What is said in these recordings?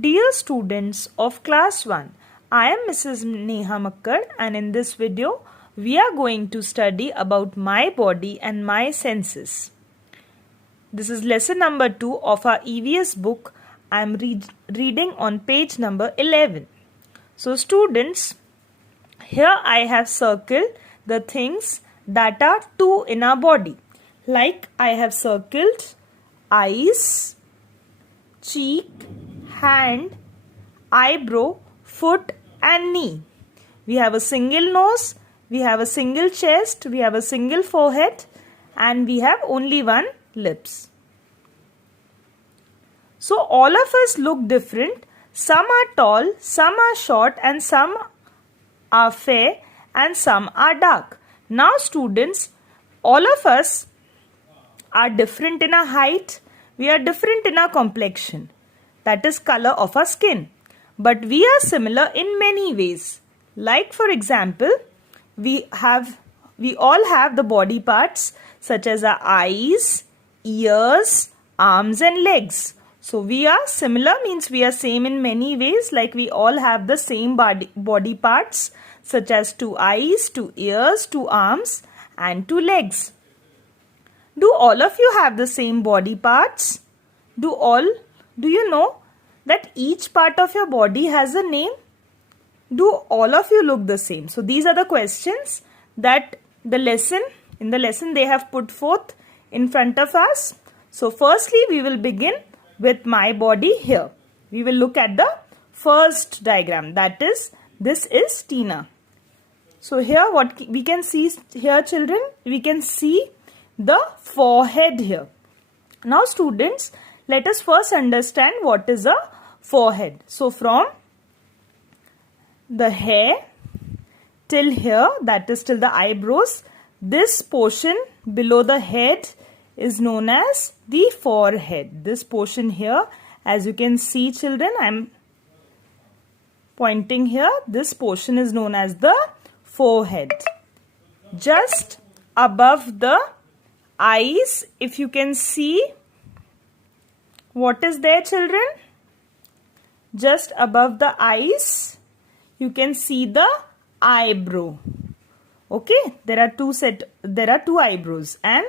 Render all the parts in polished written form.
Dear students of class 1, I am Mrs. Neha Makkar and in this video we are going to study about my body and my senses. This is lesson number 2 of our EVS book. I am reading on page number 11. So students, here I have circled the things that are 2 in our body. Like I have circled eyes, cheek, hand, eyebrow, foot and knee. We have a single nose, we have a single chest, we have a single forehead and we have only one lips. So all of us look different. Some are tall, some are short and some are fair and some are dark. Now students, all of us are different in our height, we are different in our complexion. That is color of our skin. But we are similar in many ways. Like for example, we all have the body parts such as our eyes, ears, arms and legs. So we are similar means we are same in many ways, like we all have the same body parts such as 2 eyes, 2 ears, 2 arms and 2 legs. Do all of you have the same body parts? Do you know that each part of your body has a name? Do all of you look the same? So these are the questions that in the lesson they have put forth in front of us. So firstly we will begin with my body here. We will look at the first diagram, that is, this is Tina. So here what we can see here, children, we can see the forehead here. Now students, let us first understand what is a forehead. So from the hair till here, that is till the eyebrows, this portion below the head is known as the forehead. This portion here, as you can see children, I am pointing here, this portion is known as the forehead. Just above the eyes, if you can see, what is there children? Just above the eyes, you can see the eyebrow. Okay, there are two eyebrows and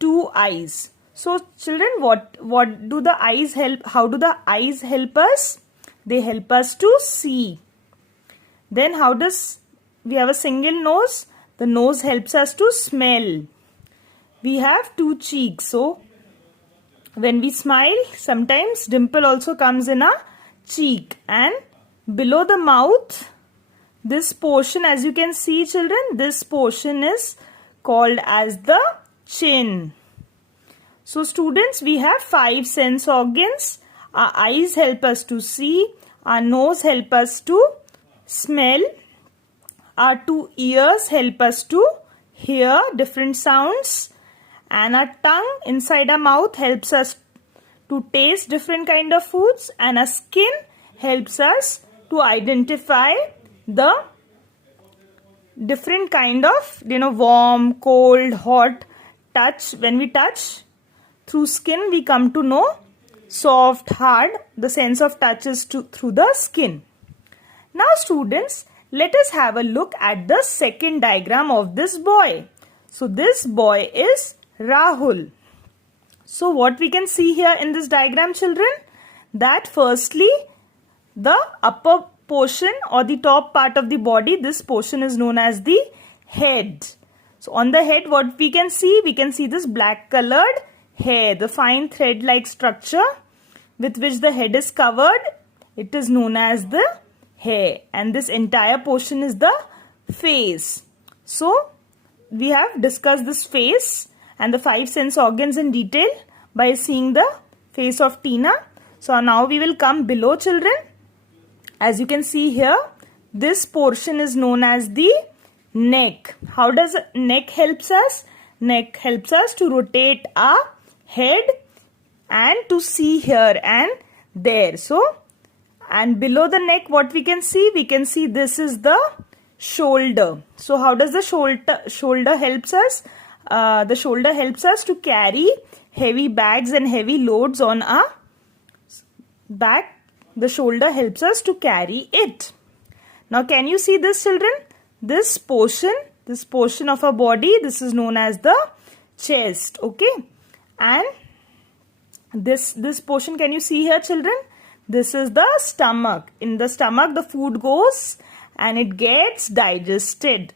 2 eyes. So children, what do the eyes help? How do the eyes help us? They help us to see. Then we have a single nose. The nose helps us to smell. We have 2 cheeks. So when we smile, sometimes dimple also comes in our cheek. And below the mouth, this portion, as you can see children, this portion is called as the chin. So students, we have 5 sense organs. Our eyes help us to see. Our nose help us to smell. Our 2 ears help us to hear different sounds. And our tongue inside our mouth helps us to taste different kind of foods. And our skin helps us to identify the different kind of, warm, cold, hot touch. When we touch through skin, we come to know soft, hard. The sense of touch is through the skin. Now students, let us have a look at the second diagram of this boy. So this boy is Rahul. So what we can see here in this diagram children, that firstly the upper portion or the top part of the body, this portion is known as the head. So on the head what we can see this black colored hair, the fine thread like structure with which the head is covered. It is known as the hair, and this entire portion is the face. So we have discussed this face and the 5 sense organs in detail by seeing the face of Tina. So now we will come below children. As you can see here, this portion is known as the neck. How does neck helps us? Neck helps us to rotate our head and to see here and there. So, and below the neck what we can see? We can see this is the shoulder. So how does the shoulder helps us? The shoulder helps us to carry heavy bags and heavy loads on our back the shoulder helps us to carry it. Now can you see this, children? This portion of our body, this is known as the chest, okay? And this portion, can you see here, children? This is the stomach. In the stomach, the food goes and it gets digested.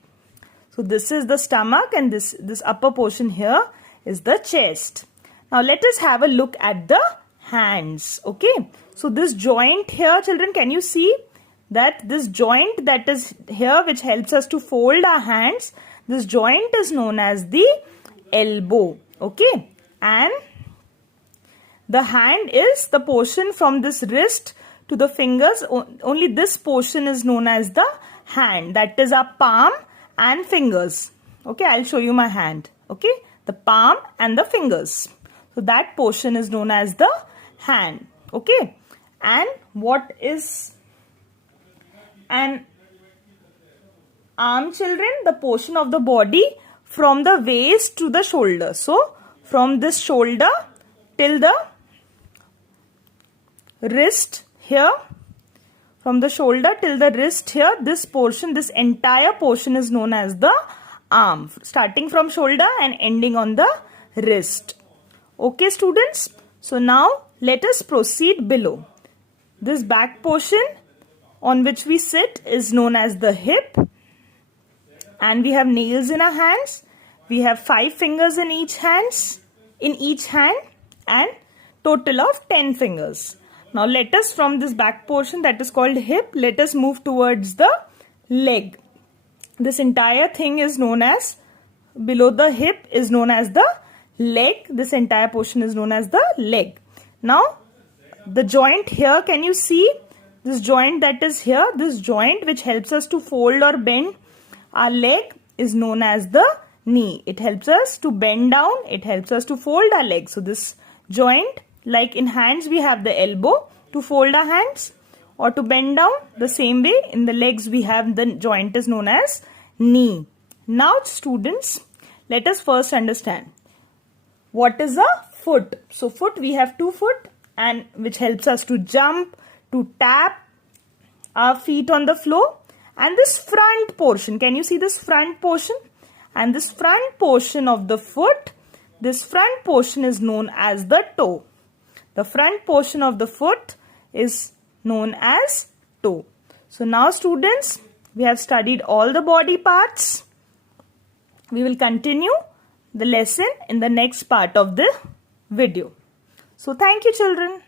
So this is the stomach, and this upper portion here is the chest. Now let us have a look at the hands, okay? So this joint here, children, can you see that this joint that is here, which helps us to fold our hands, this joint is known as the elbow, okay? And the hand is the portion from this wrist to the fingers. Only this portion is known as the hand. That is our palm and fingers. Okay, I'll show you my hand. Okay, the palm and the fingers. So that portion is known as the hand. Okay, and what is an arm, children? The portion of the body from the waist to the shoulder. So from this shoulder till the wrist here, from the shoulder till the wrist here, this portion, this entire portion is known as the arm, starting from shoulder and ending on the wrist. Okay, students, so now let us proceed below. This back portion on which we sit is known as the hip, and we have nails in our hands. We have 5 fingers in each hand, and total of 10 fingers. Now let us, from this back portion that is called hip, let us move towards the leg. This entire thing is known as, below the hip is known as the leg. This entire portion is known as the leg. Now the joint here, can you see this joint that is here? This joint which helps us to fold or bend our leg is known as the knee. It helps us to bend down, it helps us to fold our leg. So this joint, like in hands we have the elbow to fold our hands or to bend down, the same way in the legs we have the joint is known as knee. Now students, let us first understand what is a foot. So foot, we have 2 foot, and which helps us to jump, to tap our feet on the floor. And this front portion, can you see this front portion? And this front portion of the foot, this front portion is known as the toe. The front portion of the foot is known as toe. So now students, we have studied all the body parts. We will continue the lesson in the next part of the video. So thank you, children.